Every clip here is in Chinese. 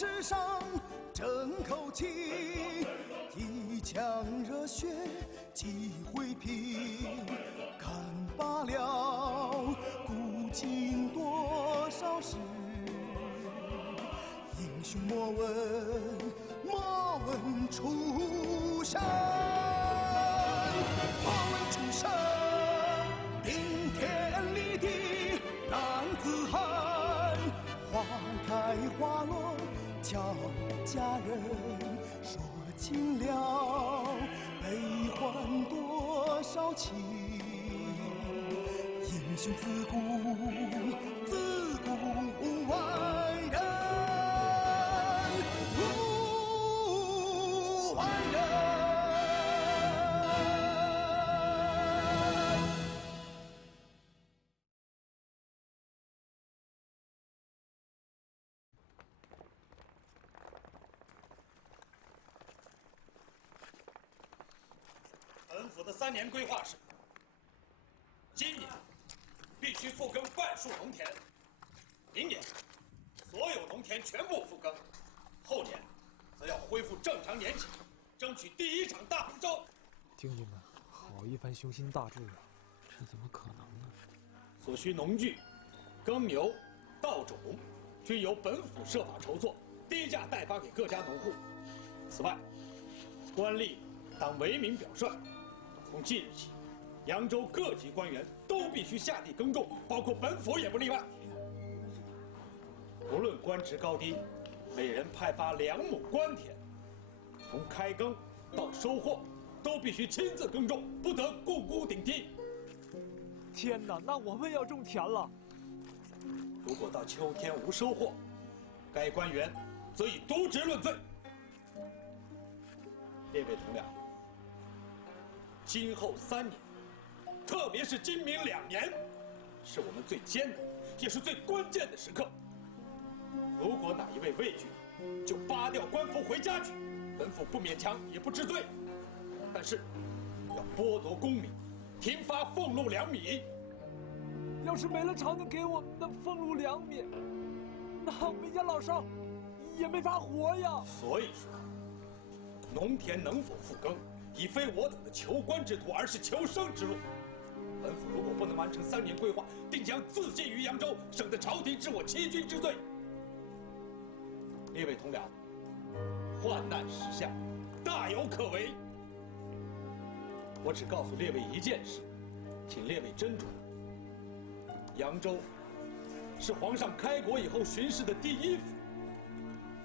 世上争口气，一腔热血几回平，看罢了古今多少事，英雄莫问出身，莫问出身，顶天立地男子汉，花开花落俏佳人，说尽了悲欢多少情，英雄自古万人，万人。本府的3年规划是：今年必须复耕半数农田，明年所有农田全部复耕，后年则要恢复正常年景，争取第1场大丰收。丁弟们，好一番雄心大志啊！这怎么可能呢？所需农具、耕牛、稻种，均由本府设法筹措，低价代发给各家农户。此外，官吏当为民表率。从即日起，扬州各级官员都必须下地耕种，包括本府也不例外。无论官职高低，每人派发2亩官田，从开耕到收获，都必须亲自耕种，不得咕咕顶替。天哪，那我们要种田了。如果到秋天无收获，该官员则以渎职论罪。列位同僚，今后3年，特别是今明2年，是我们最艰难也是最关键的时刻。如果哪一位畏惧，就扒掉官服回家去，本府不勉强也不治罪。但是，要剥夺功名，停发俸禄2米。要是没了朝廷给我们的俸禄2米，那我们家老少也没法活呀。所以说，农田能否复耕，已非我等的求官之途，而是求生之路。本府如果不能完成3年规划，定将自尽于扬州，省得朝廷治我欺君之罪。列位同僚，患难时下，大有可为。我只告诉列位一件事，请列位斟酌。扬州是皇上开国以后巡视的第1府，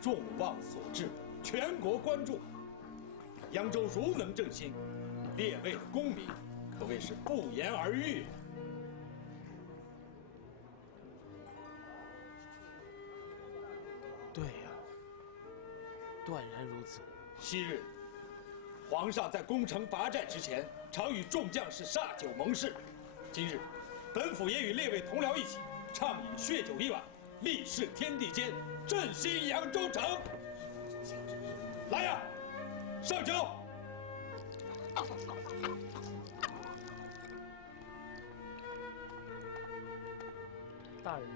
众望所至，全国关注。扬州如能振兴，列位的功名可谓是不言而喻。对呀，断然如此。昔日，皇上在攻城拔寨之前，常与众将士煞酒盟誓。今日，本府也与列位同僚一起，畅饮血酒1碗，立誓天地间，振兴扬州城。来呀，上酒！大人，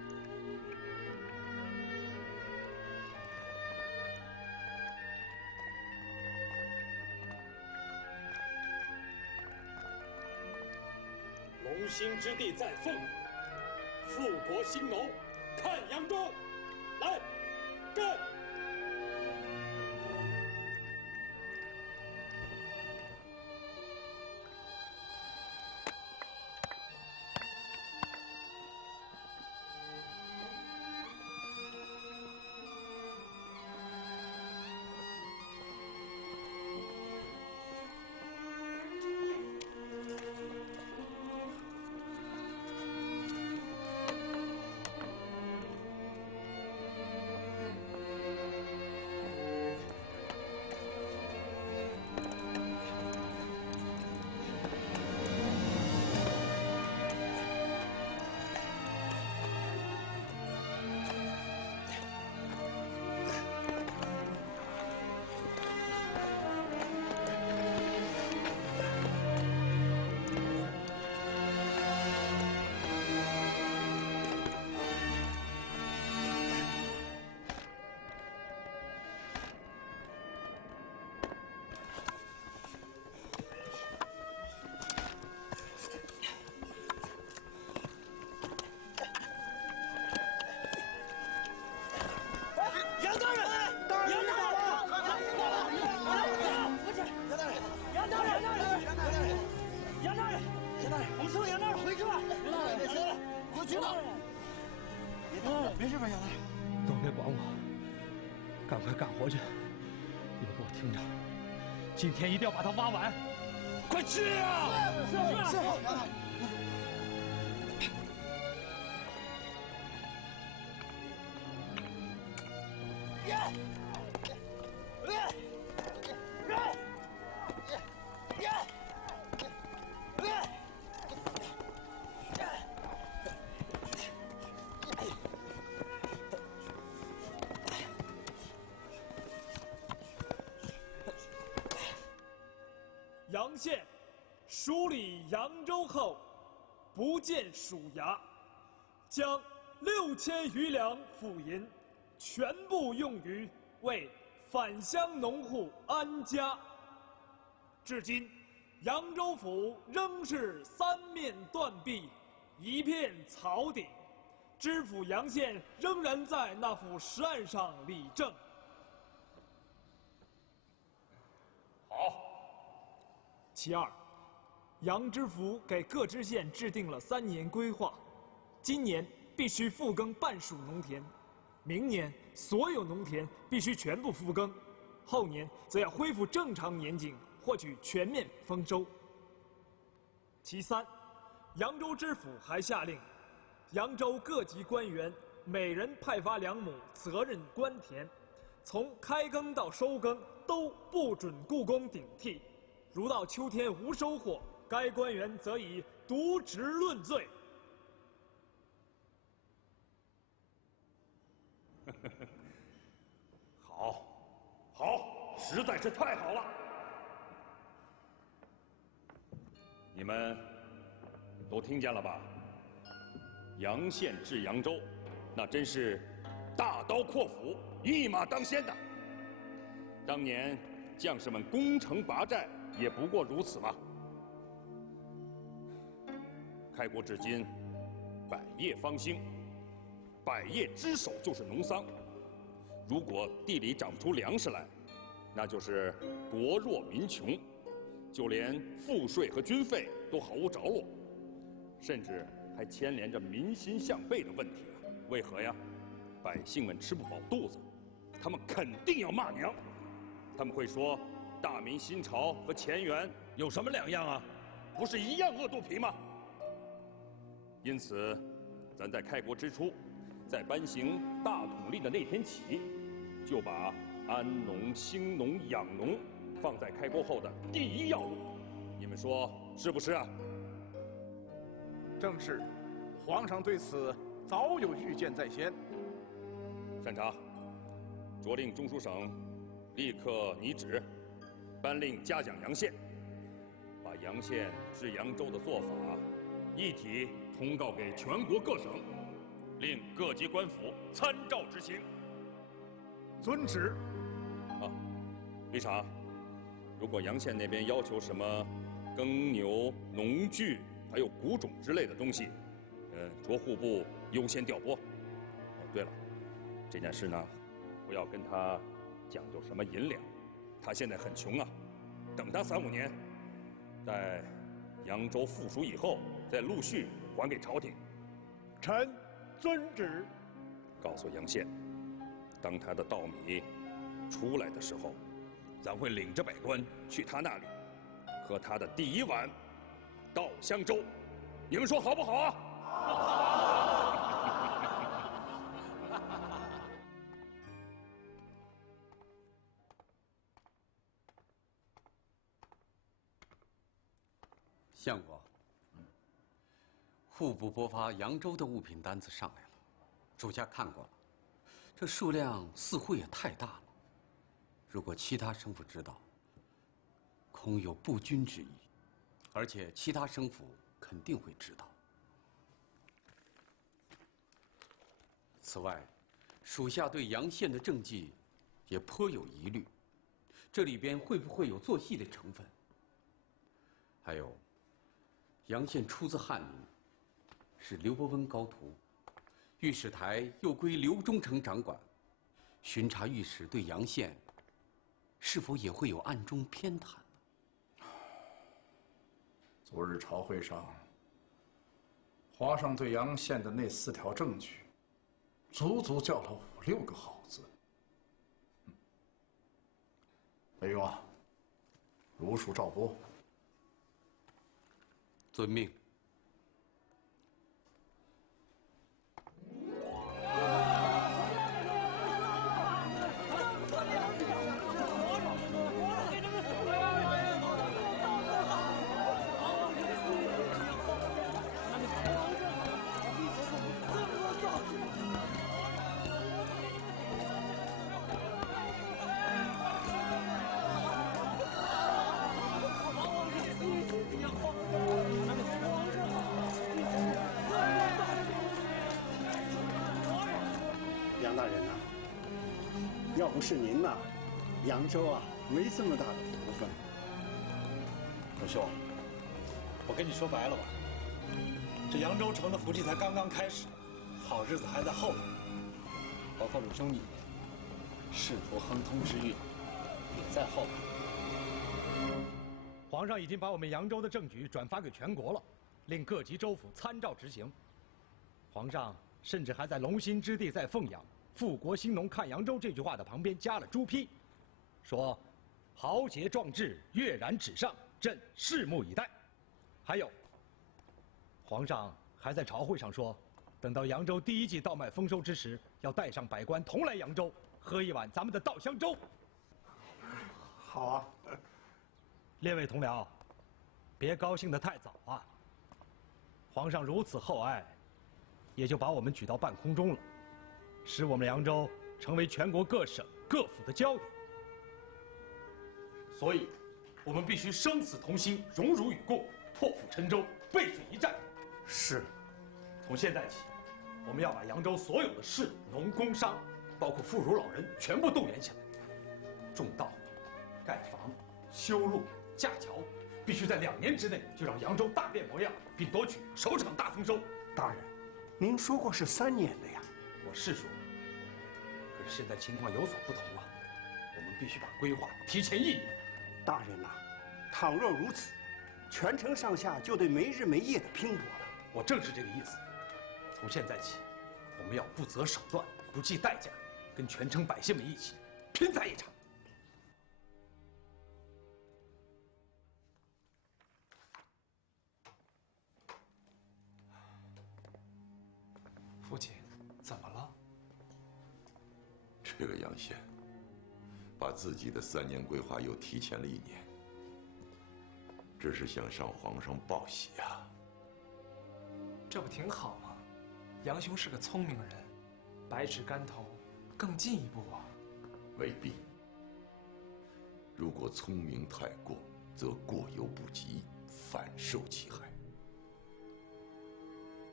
龙兴之地在凤羽，富国兴农，看扬州！来，干！吧，衙内。都别管我，赶快干活去！你们给我听着，今天一定要把它挖完！快去啊！是衙内。阳县梳理扬州后，不见署衙，将6000余两府银全部用于为返乡农户安家。至今，扬州府仍是3面断壁，一片草顶，知府杨宪仍然在那副石案上理政。好。其二，杨知府给各知县制定了3年规划，今年必须复耕半数农田，明年所有农田必须全部复耕，后年则要恢复正常年景，获取全面丰收。其三，扬州知府还下令，扬州各级官员每人派发2亩责任官田，从开耕到收耕都不准雇工顶替。如到秋天无收获，该官员则以渎职论罪。好，实在是太好了！你们都听见了吧？杨宪治扬州，那真是大刀阔斧、一马当先的。当年将士们攻城拔寨，也不过如此嘛。开国至今，百业方兴，百业之首就是农桑。如果地里长不出粮食来，那就是国弱民穷，就连赋税和军费都毫无着落，甚至还牵连着民心向背的问题啊！为何呀？百姓们吃不饱肚子，他们肯定要骂娘，他们会说。大明新朝和前元有什么两样啊？不是一样饿肚皮吗？因此，咱在开国之初，在颁行大统令的那天起，就把安农、兴农、养农放在开国后的第1要务。你们说是不是啊？正是，皇上对此早有预见在先。善察，着令中书省立刻拟旨。颁令嘉奖杨宪，把杨宪治扬州的做法一体通告给全国各省，令各级官府参照执行。遵旨。啊，律察，如果杨宪那边要求什么耕牛、农具还有谷种之类的东西，着户部优先调拨。哦，对了，这件事呢，不要跟他讲究什么银两。他现在很穷啊，等他3、5年，待扬州复属以后，再陆续还给朝廷。臣遵旨。告诉杨宪，当他的稻米出来的时候，咱会领着百官去他那里，喝他的第1碗稻香粥。你们说好不好啊？好。相国，户部拨发扬州的物品单子上来了，属下看过了，这数量似乎也太大了。如果其他省府知道，恐有不均之意，而且其他省府肯定会知道。此外，属下对杨宪的政绩也颇有疑虑，这里边会不会有做戏的成分？还有。杨宪出自翰林，是刘伯温高徒，御史台又归刘忠诚掌管，巡查御史对杨宪，是否也会有暗中偏袒呢？昨日朝会上，皇上对杨宪的那4条证据，足足叫了5、6个好字。北勇啊，如数照播。遵命。杨大人呐，要不是您呐，扬州啊没这么大的福分。老兄，我跟你说白了吧，这扬州城的福气才刚刚开始，好日子还在后头。包括鲁兄你，仕途亨通之运也在后头。皇上已经把我们扬州的政局转发给全国了，令各级州府参照执行。皇上甚至还在龙兴之地在凤阳“富国兴农看扬州”这句话的旁边加了朱批，说豪杰壮志跃然纸上，朕拭目以待。还有，皇上还在朝会上说，等到扬州第1季稻麦丰收之时，要带上百官同来扬州，喝一碗咱们的稻香粥。好啊。列位同僚，别高兴得太早啊！皇上如此厚爱，也就把我们举到半空中了，使我们扬州成为全国各省各府的焦点。所以，我们必须生死同心，荣辱与共，破釜沉舟，背水一战。是。从现在起，我们要把扬州所有的士、农、工商，包括妇孺老人，全部动员起来，种稻、盖房、修路、架桥，必须在2年之内就让扬州大变模样，并夺取首场大丰收。大人，您说过是3年的呀。我是说，可是现在情况有所不同了，我们必须把规划提前1年。大人呐，倘若如此，全城上下就得没日没夜的拼搏了。我正是这个意思。从现在起，我们要不择手段，不计代价，跟全城百姓们一起拼在一场。父亲，怎么了？这个杨宪，把自己的3年规划又提前了1年，这是想向皇上报喜啊！这不挺好吗？杨兄是个聪明人，百尺竿头，更进一步啊！未必。如果聪明太过，则过犹不及，反受其害。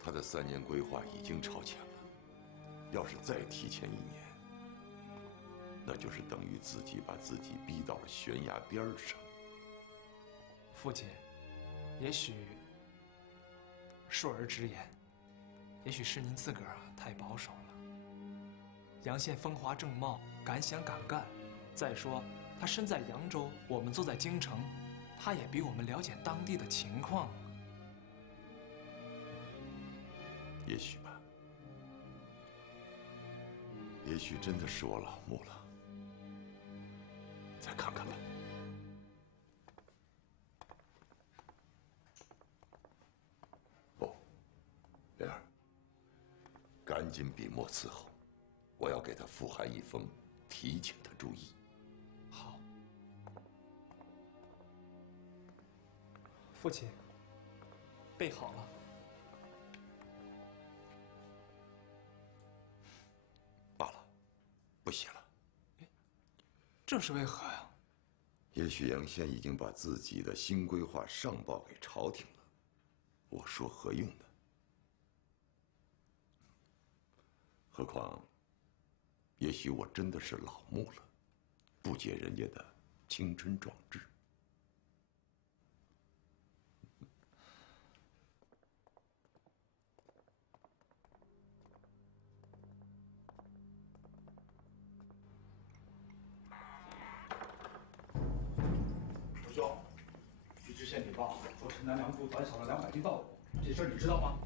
他的3年规划已经超前了，要是再提前1年，那就是等于自己把自己逼到了悬崖边上。父亲，也许恕儿直言，也许是您自个儿太保守了。杨宪风华正茂，敢想敢干。再说他身在扬州，我们坐在京城，他也比我们了解当地的情况。也许吧，也许真的是我老木了。再看看吧。不，莲儿，赶紧笔墨伺候，我要给他复函一封，提请他注意。好，父亲，备好了。罢了，不写了。这是为何呀？也许杨宪已经把自己的新规划上报给朝廷了，我说何用呢？何况，也许我真的是老木了，不解人家的青春壮志。师兄，据知县禀报说，城南粮库短少了200斤稻谷，这事儿你知道吗？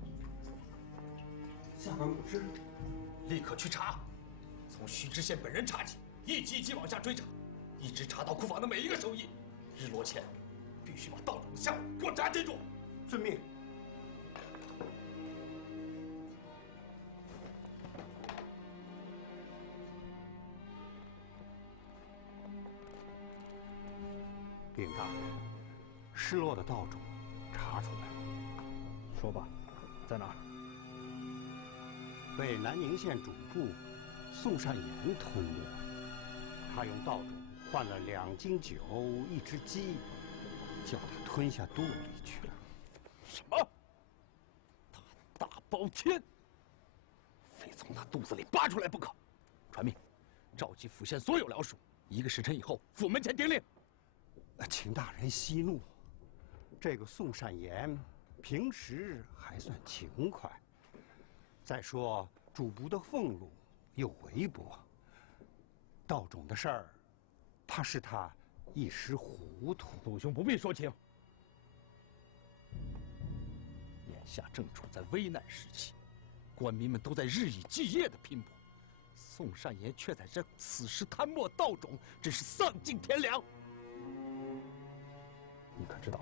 下官不知。立刻去查，从徐知县本人查起，一级一级往下追查，一直查到库房的每一个手艺。日落前，必须把道长的下落给我查清楚。遵命。禀大人，失落的道种查出来了。说吧，在哪儿？被南宁县主簿宋善言吞没。他用道种换了2斤酒、1只鸡，叫他吞下肚里去了。什么？他大包天，非从他肚子里拔出来不可！传命，召集府县所有僚属，1个时辰以后府门前顶令。请大人息怒，这个宋善言平时还算勤快。再说主簿的俸禄又微薄，道种的事儿，怕是他一时糊涂。陆兄不必说情，眼下正处在危难时期，官民们都在日以继夜的拼搏，宋善言却在此时贪墨道种，真是丧尽天良。你可知道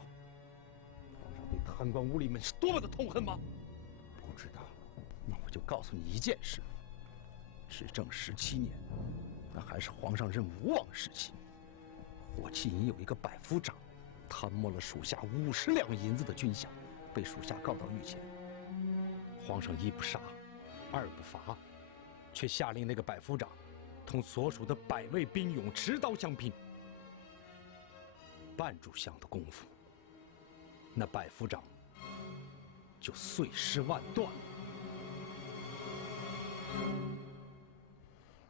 皇上对贪官污吏们是多么的痛恨吗？不知道。那我就告诉你一件事：执政17年，那还是皇上任吴王时期，火器营有一个百夫长，贪墨了属下50两银子的军饷，被属下告到御前。皇上1不杀，2不罚，却下令那个百夫长同所属的100位兵勇持刀相拼。半炷香的功夫，那百夫长就碎尸万段了。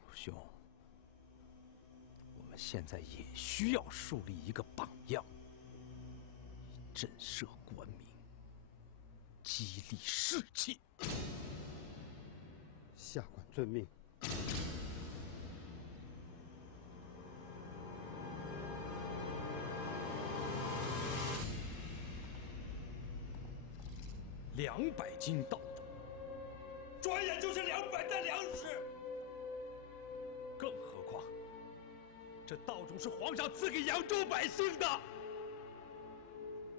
陆兄，我们现在也需要树立一个榜样，震慑官民，激励士气。下官遵命。200斤道种，转眼就是200担粮食。更何况，这道种是皇上赐给扬州百姓的。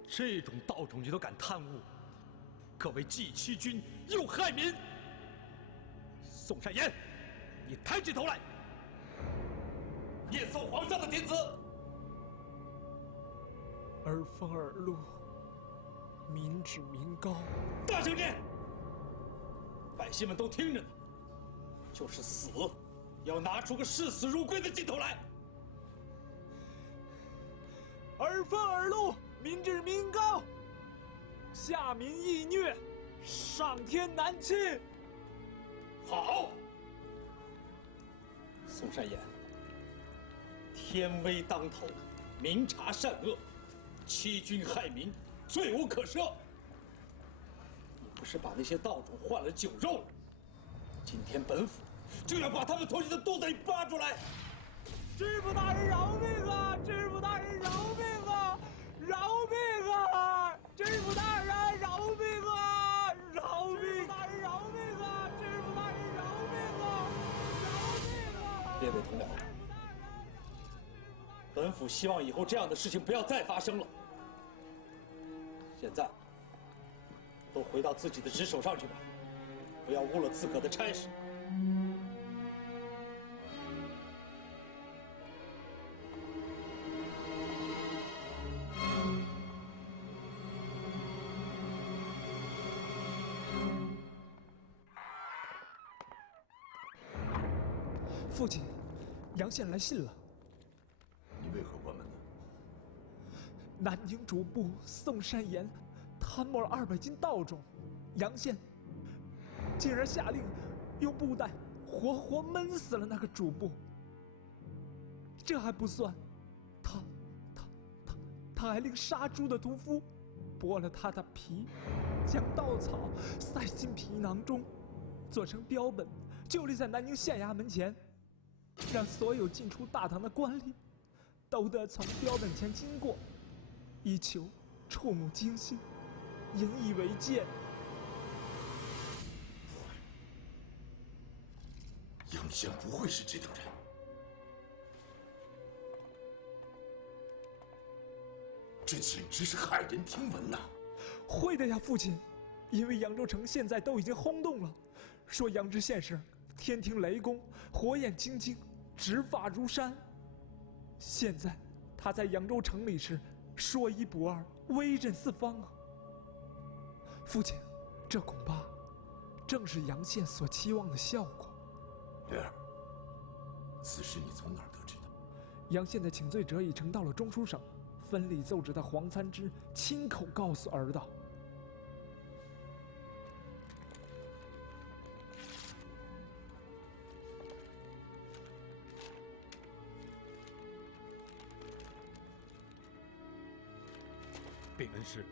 这种道种你都敢贪污，可谓既欺君又害民。宋善言，你抬起头来！念诵皇上的天子。儿风耳禄，民脂民膏。大声念！百姓们都听着呢。就是死，要拿出个视死如归的劲头来。儿风耳禄，民脂民膏。下民易虐，上天难欺。好，宋善言，天威当头，明察善恶，欺君害民，罪无可赦。你不是把那些道种换了酒肉了？今天本府就要把他们从你的肚子里扒出来！知府大人饶命啊！知府大人饶命啊！饶命啊！知府大人饶命啊！饶命！大人饶命啊！知府大人饶命啊！饶命啊！列位同僚，本府希望以后这样的事情不要再发生了。现在，都回到自己的职守上去吧，不要误了自个的差事。父亲，杨县来信了。你为何关门呢？南宁主簿宋善言贪墨了200斤道种，杨县竟然下令用布袋活活闷死了那个主簿。这还不算，他还令杀猪的屠夫剥了他的皮，将稻草塞进皮囊中，做成标本，就立在南宁县衙门前，让所有进出大堂的官吏都得从标本前经过，以求触目惊心，引以为戒。宪不会是这等人。这简直是骇人听闻呐！会的呀，父亲，因为扬州城现在都已经轰动了，说杨知县是天庭雷公，火眼金睛，执法如山。现在他在扬州城里是说一不二，威震四方啊！父亲，这恐怕正是杨宪所期望的效果。灵儿，此事你从哪儿得知的？杨宪的请罪者已呈到了中书省，分理奏折的黄参之亲口告诉儿道。禀恩师，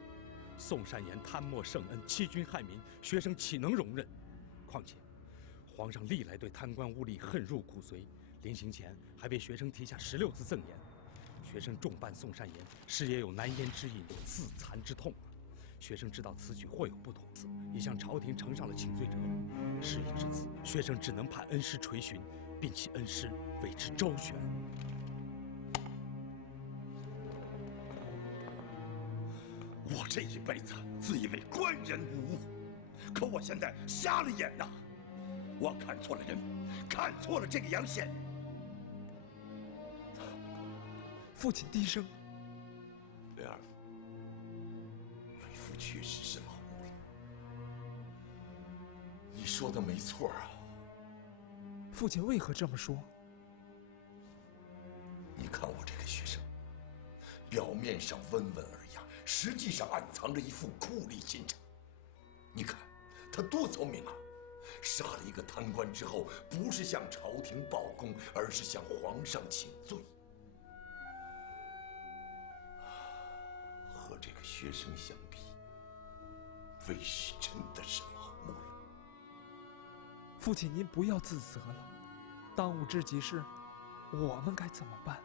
宋善言贪墨圣恩，欺君害民，学生岂能容忍？况且，皇上历来对贪官污吏恨入骨髓，临行前还为学生题下16字赠言。学生重办宋善言，是也有难言之隐，自残之痛。学生知道此举或有不妥，已向朝廷呈上了请罪折。事已至此，学生只能盼恩师垂询，并请恩师为之周旋。我这一辈子自以为观人无误，可我现在瞎了眼呐！我看错了人，看错了这个杨宪。父亲低声：“灵儿，为父确实是老误了。你说的没错啊。父亲为何这么说？你看我这个学生，表面上温文尔雅，实际上暗藏着一副酷吏心肠。你看他多聪明啊！杀了一个贪官之后，不是向朝廷报功，而是向皇上请罪。和这个学生相比，魏氏真的是老木了。父亲，您不要自责了。当务之急是，我们该怎么办？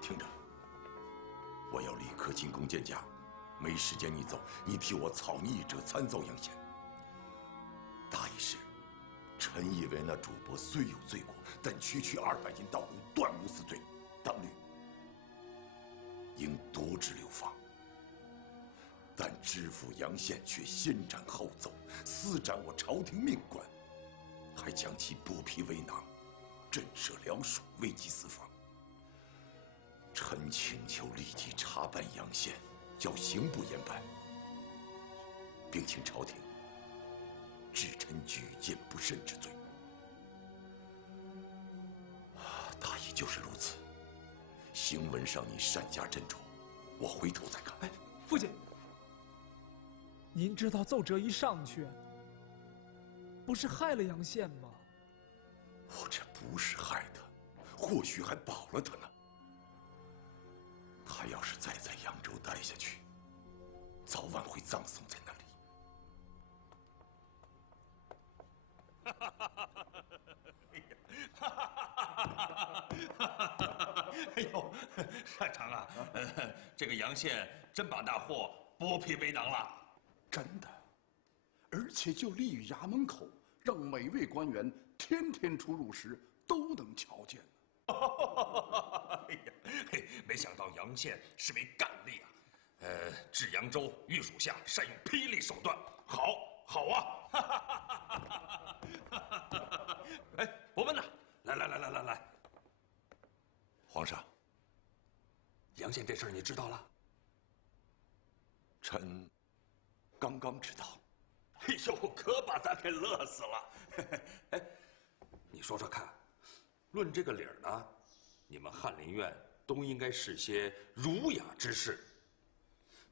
听着，我要立刻进宫见驾，没时间你走，你替我草拟一折参奏杨宪。大意是，臣以为那主簿虽有罪过，但区区200斤稻谷断无死罪，当律应夺之流放。但知府杨宪却先斩后奏，私斩我朝廷命官，还将其剥皮为囊，震慑辽属，危及四方。臣请求立即查办杨宪，叫刑部严办，并请朝廷治臣举荐不慎之罪。大意就是如此。行文上你善加斟酌，我回头再看。父亲，您知道奏折一上去，不是害了杨宪吗？我这不是害他，或许还保了他呢。他要是再在扬州待下去，早晚会葬送在那里。哎呦，善长啊，这个杨宪真把那货剥皮为囊了。真的，而且就立于衙门口，让每位官员天天出入时都能瞧见。哎呀，没想到杨宪是位干吏啊！治扬州御属下善用霹雳手段，好啊！哎，伯温呐，来！皇上，杨宪这事儿你知道了？臣刚刚知道。哎呦，可把咱给乐死了！哎，你说说看，论这个理儿呢，你们翰林院都应该是些儒雅之士，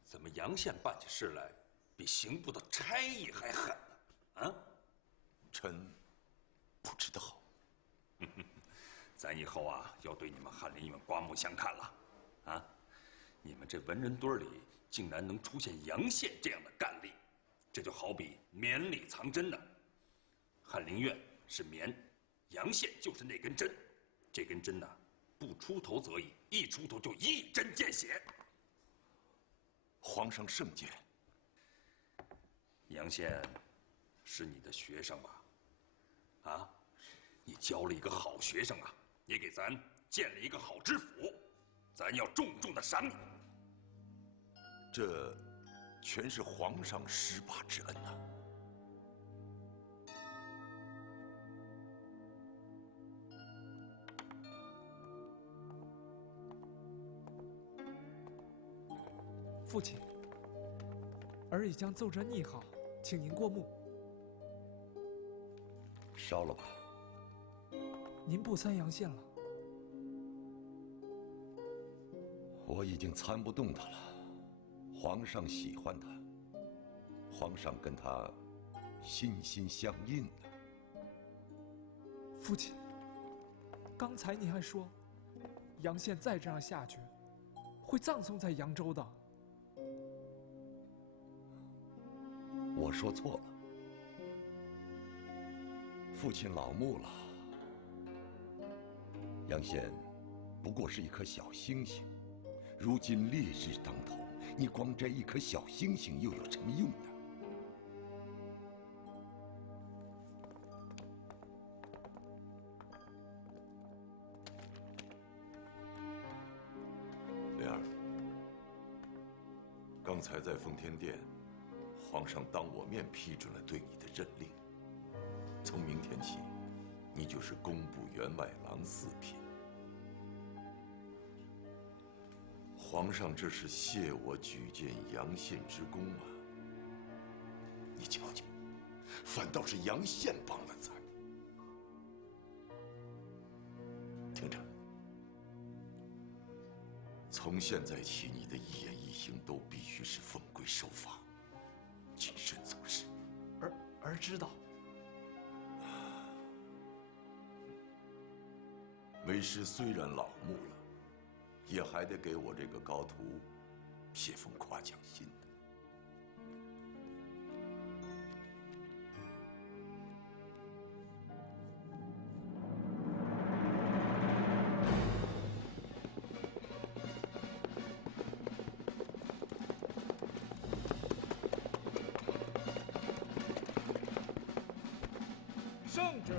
怎么杨宪办起事来比刑部的差役还狠呢？啊？臣不知道。咱以后啊，要对你们翰林院刮目相看了，啊！你们这文人堆里竟然能出现杨宪这样的干吏，这就好比绵里藏针呢。翰林院是绵，杨宪就是那根针，这根针呢，不出头则已，一出头就一针见血。皇上圣鉴。杨宪是你的学生吧？啊，你教了一个好学生啊，也给咱建了一个好知府，咱要重重的赏你。这全是皇上施拔之恩呐。父亲，儿已将奏折拟好，请您过目。烧了吧。您不参杨宪了。我已经参不动他了。皇上喜欢他，皇上跟他心心相印呢。父亲，刚才您还说，杨宪再这样下去，会葬送在扬州的。我说错了，父亲老木了。杨宪不过是一颗小星星，如今烈日当头，你光摘一颗小星星又有什么用呢？莲儿，刚才在奉天殿，皇上当我面批准了对你的任令。从明天起，你就是工部员外郎4品。皇上这是谢我举荐杨宪之功啊！你瞧瞧，反倒是杨宪帮了咱。听着，从现在起，你的一言一行都必须是奉规守法，谨慎做事。儿知道。为师虽然老木了，也还得给我这个高徒写封夸奖信呢。圣旨，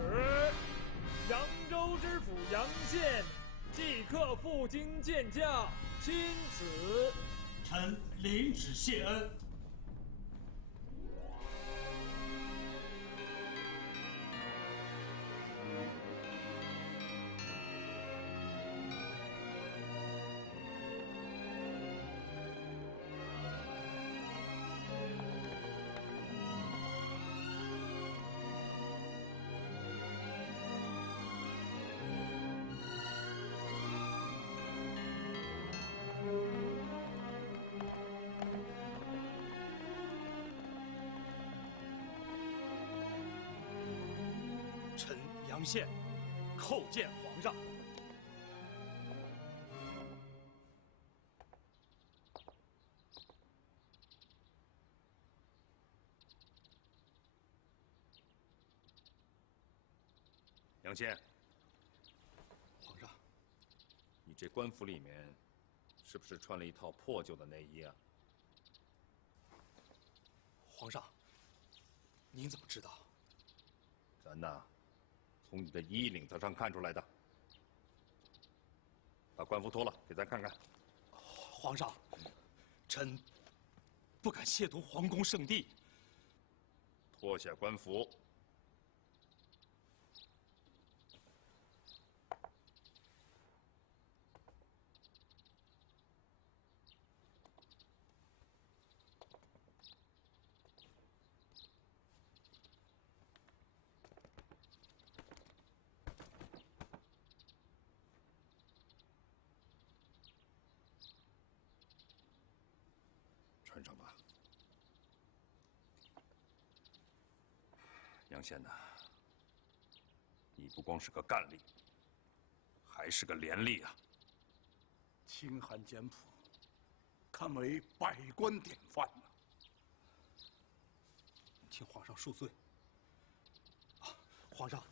扬州知府杨宪即刻赴京见驾，钦此。臣领旨谢恩。臣杨宪叩见皇上。杨宪，皇上，你这官服里面是不是穿了一套破旧的内衣啊？皇上，您怎么知道？咱呐，从你的衣领子上看出来的。把官服脱了，给咱看看。皇上，臣不敢亵渎皇宫圣地。脱下官服。穿上吧。杨宪呐，你不光是个干吏，还是个廉吏啊！清寒简朴，堪为百官典范呐。请皇上恕罪。皇上，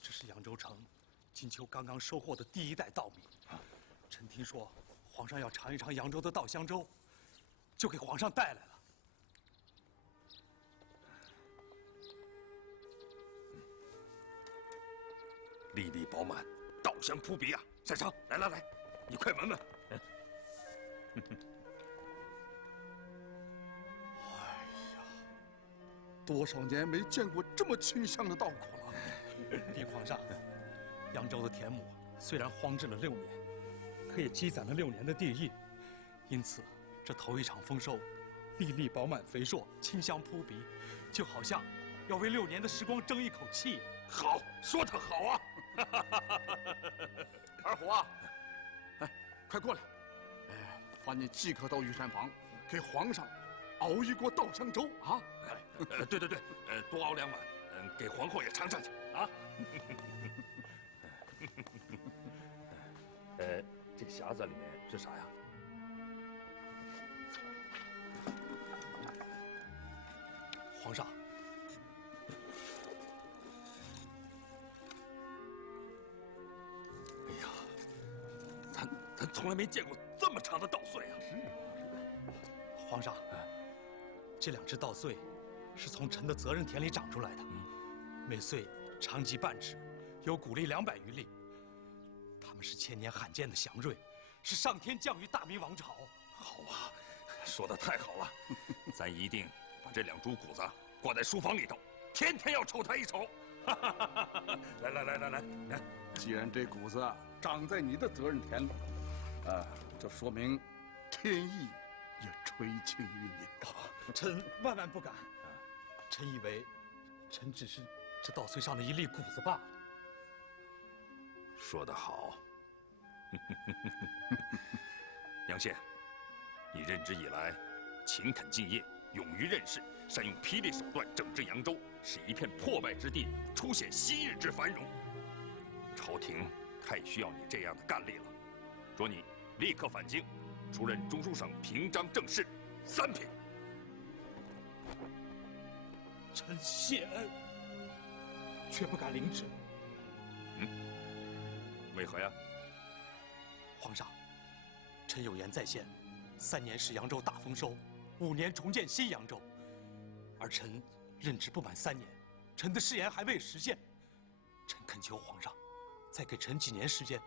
这是扬州城金秋刚刚收获的第1袋稻米。臣听说皇上要尝一尝扬州的稻香粥，就给皇上带来了。粒粒饱满，稻香扑鼻啊！善长，来，你快闻闻。多少年没见过这么清香的稻谷了。禀皇上，扬州的田亩虽然荒置了6年，可也积攒了6年的地益，因此这头一场丰收，粒粒饱满肥硕，清香扑鼻，就好像要为6年的时光争一口气。好，说得好啊！二虎啊，哎，快过来！哎，罚你即刻到御膳房，给皇上熬一锅稻香粥啊！对，多熬2碗，给皇后也尝尝去啊！这个匣子里面是啥呀？皇上，哎呀，咱从来没见过这么长的稻穗啊！皇上，这2只稻穗是从臣的责任田里长出来的，每穗长及半尺，有谷粒200余粒。它们是千年罕见的祥瑞，是上天降于大明王朝。好啊，说得太好了，咱一定把这2株谷子挂在书房里头，天天要瞅它一瞅。来，既然这谷子长在你的责任田里，这说明天意也垂青于你。臣万万不敢。臣以为，臣只是这稻穗上的一粒谷子罢了。说得好，杨宪，你任职以来，勤恳敬业，勇于任事，善用霹雳手段整治扬州，使一片破败之地出现昔日之繁荣。朝廷太需要你这样的干吏了，着你立刻返京，出任中书省平章政事3品。臣谢恩，却不敢领旨。为何呀？皇上，臣有言在先，3年使扬州大丰收，5年重建新扬州，而臣任职不满3年，臣的誓言还未实现。臣恳求皇上，再给臣几年时间，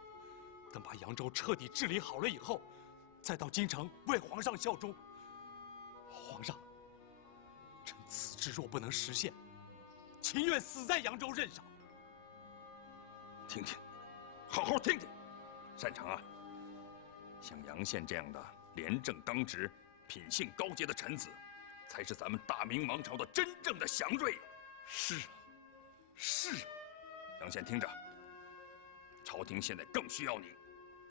等把扬州彻底治理好了以后，再到京城为皇上效忠。皇上，臣此志若不能实现，情愿死在扬州任上。听听。好好听听，擅长啊！像杨宪这样的廉政刚直、品性高洁的臣子，才是咱们大明王朝的真正的祥瑞。是啊，杨宪听着，朝廷现在更需要你，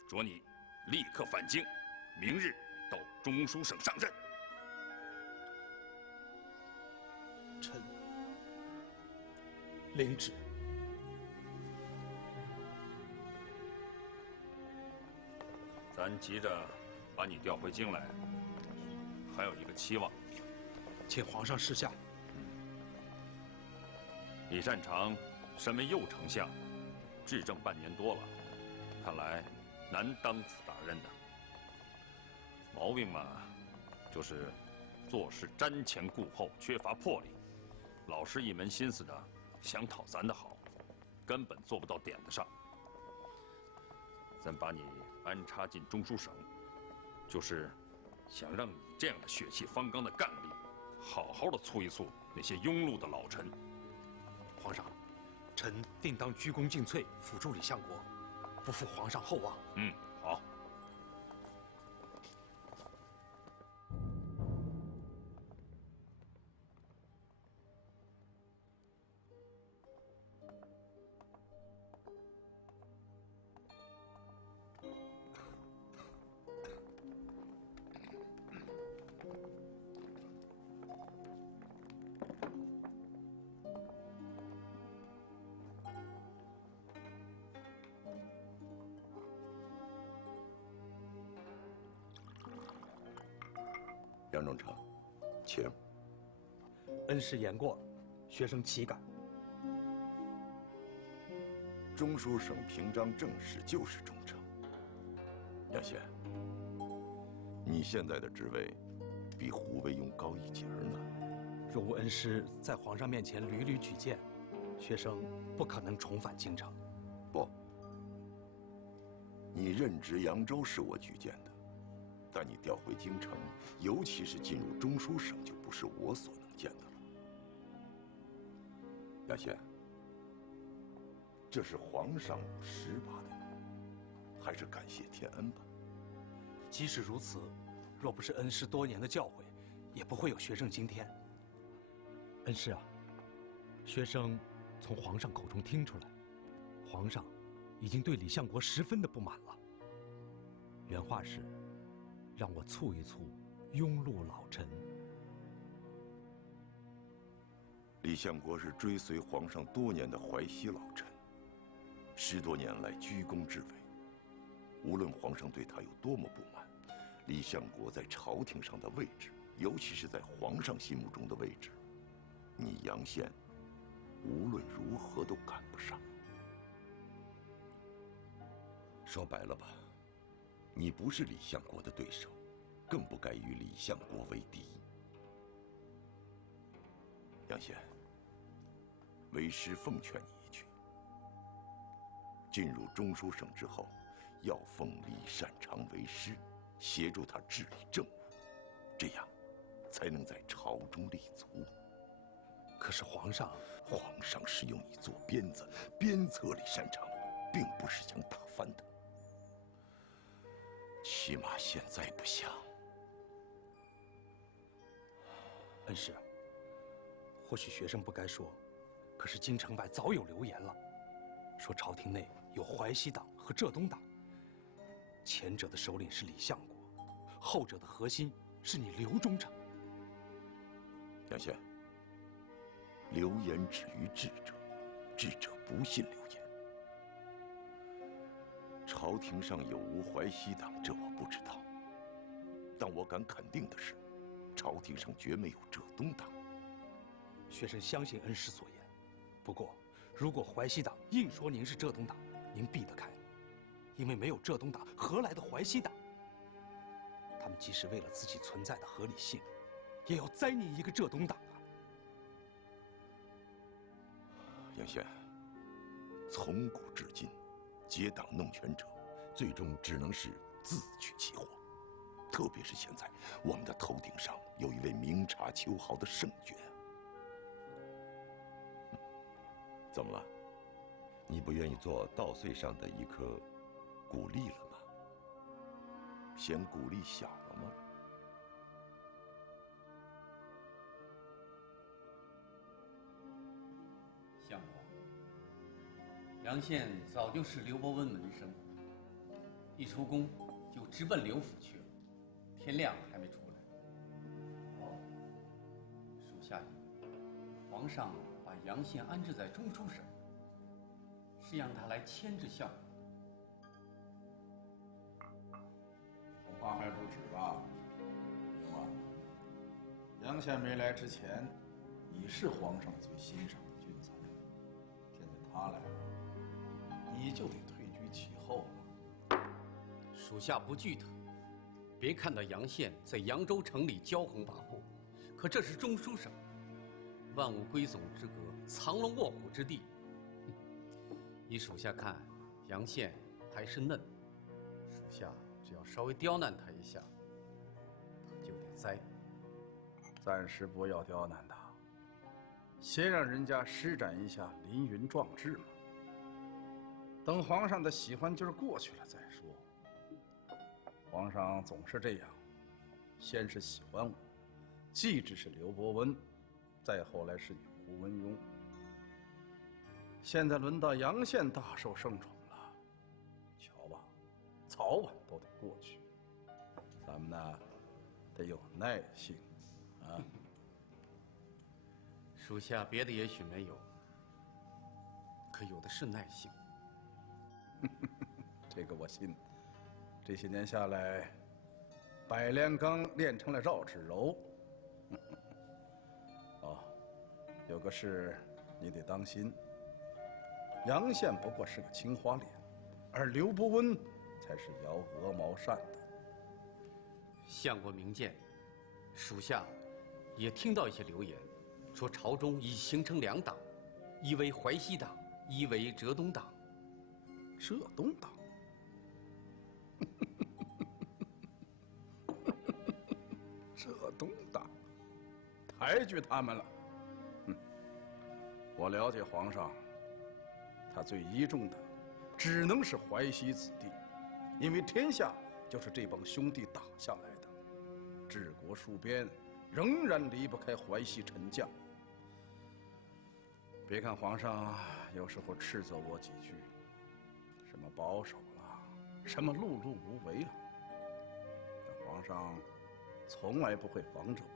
着你立刻返京，明日到中书省上任。臣领旨。咱急着把你调回京来，还有一个期望，请皇上示下。李善长身为右丞相，执政半年多了，看来难当此大任的。毛病嘛，就是做事瞻前顾后，缺乏魄力，老是一门心思的想讨咱的好，根本做不到点子上。咱把你安插进中书省，就是想让你这样的血气方刚的干吏，好好的促一促那些庸碌的老臣。皇上，臣定当鞠躬尽瘁，辅助李相国，不负皇上厚望。好。杨仲成，请。恩师言过了，学生岂敢？中书省平章政事就是忠诚。杨宪，你现在的职位比胡惟庸高一截呢。若无恩师在皇上面前屡屡举荐，学生不可能重返京城。你任职扬州是我举荐的，但你调回京城，尤其是进入中书省，就不是我所能见的了。杨宪，这是皇上实拔的你，还是感谢天恩吧。即使如此，若不是恩师多年的教诲，也不会有学生今天。恩师啊，学生从皇上口中听出来，皇上已经对李相国十分的不满了。原话是，让我促一促庸碌老臣。李相国是追随皇上多年的淮西老臣，10多年来居功至伟。无论皇上对他有多么不满，李相国在朝廷上的位置，尤其是在皇上心目中的位置，你杨宪无论如何都赶不上。说白了吧，你不是李相国的对手，更不该与李相国为敌。杨宪，为师奉劝你一句：进入中书省之后，要奉李善长为师，协助他治理政务，这样才能在朝中立足。可是皇上是用你做鞭子，鞭策李善长，并不是想打翻他。起码现在不像。恩师，或许学生不该说，可是京城外早有流言了，说朝廷内有淮西党和浙东党，前者的首领是李相国，后者的核心是你刘忠诚。杨宪，流言止于智者，智者不信流言。朝廷上有无淮西党，这我不知道，但我敢肯定的是，朝廷上绝没有浙东党。学生相信恩师所言，不过，如果淮西党硬说您是浙东党，您避得开，因为没有浙东党，何来的淮西党？他们即使为了自己存在的合理性，也要栽您一个浙东党啊！杨宪，从古至今，结党弄权者，最终只能是自取其祸。特别是现在，我们的头顶上有一位明察秋毫的圣爵。怎么了？你不愿意做稻穗上的一颗谷粒了吗？嫌谷粒小了吗？相国，杨宪早就是刘伯温门生，一出宫就直奔刘府去了，天亮还没出来。属下以为皇上把杨宪安置在中书省，是让他来牵制相国。恐怕还不止吧，明啊。杨宪没来之前，你是皇上最欣赏的君才，现在他来了，你就得退居其后了。属下不惧他。别看到杨宪在扬州城里骄横跋扈，可这是中书省，万物归总之阁，藏龙卧虎之地。依属下看，杨宪还是嫩，属下只要稍微刁难他一下，他就得栽。暂时不要刁难他，先让人家施展一下凌云壮志嘛。等皇上的喜欢劲儿过去了再说。皇上总是这样，先是喜欢我，继之是刘伯温，再后来是你胡文庸。现在轮到杨宪大受圣宠了，瞧吧，早晚都得过去。咱们呢，得有耐性啊。属下别的也许没有，可有的是耐性。这个我信。这些年下来，百炼钢练成了绕指柔。哦，有个事你得当心。杨宪不过是个青花脸，而刘伯温才是摇鹅毛扇的。相国明鉴，属下也听到一些流言，说朝中已形成两党，一为淮西党，一为浙东党。浙东党？这东大，抬举他们了。我了解皇上，他最倚重的，只能是淮西子弟，因为天下就是这帮兄弟打下来的。治国戍边，仍然离不开淮西臣将。别看皇上有时候斥责我几句，什么保守了，什么碌碌无为了，但皇上从来不会防着我，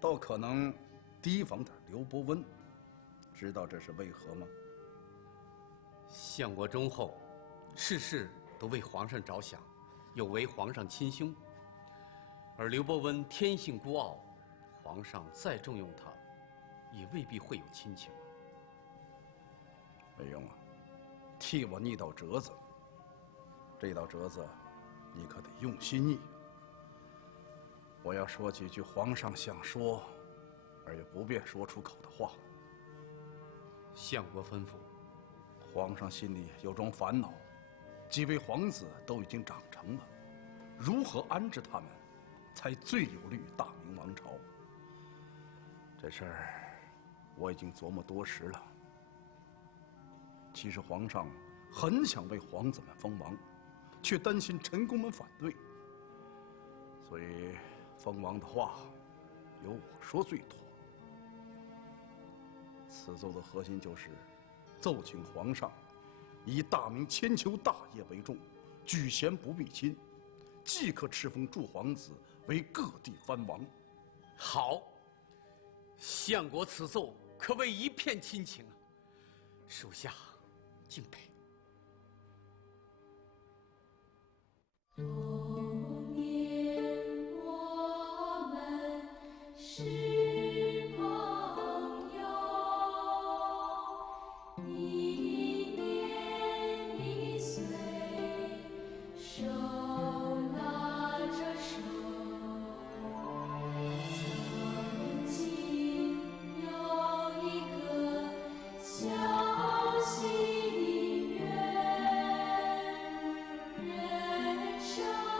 倒可能提防点刘伯温。知道这是为何吗？相国忠厚，事事都为皇上着想，又为皇上亲兄。而刘伯温天性孤傲，皇上再重用他，也未必会有亲情。没用啊，替我拟道折子。这道折子，你可得用心议。我要说几句皇上想说，而又不便说出口的话。相国吩咐。皇上心里有桩烦恼，几位皇子都已经长成了，如何安置他们，才最有利于大明王朝？这事儿我已经琢磨多时了。其实皇上很想为皇子们封王，却担心臣工们反对，所以封王的话由我说最妥。此奏的核心就是奏请皇上以大明千秋大业为重，举贤不避亲，即刻敕封诸皇子为各地藩王。好，相国此奏可谓一片亲情啊，属下敬佩。童年我们是朋友，一年一岁手拉着手，曾经有一个小心愿，人生。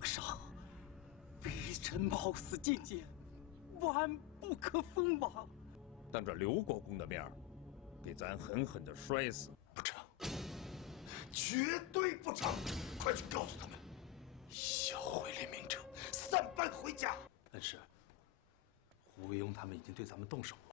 皇上，微臣冒死进谏，万不可封王。当着刘国公的面儿，给咱狠狠地摔死！不成，绝对不成！快去告诉他们，销毁廉明者，3班回家。恩师，胡惟庸他们已经对咱们动手了。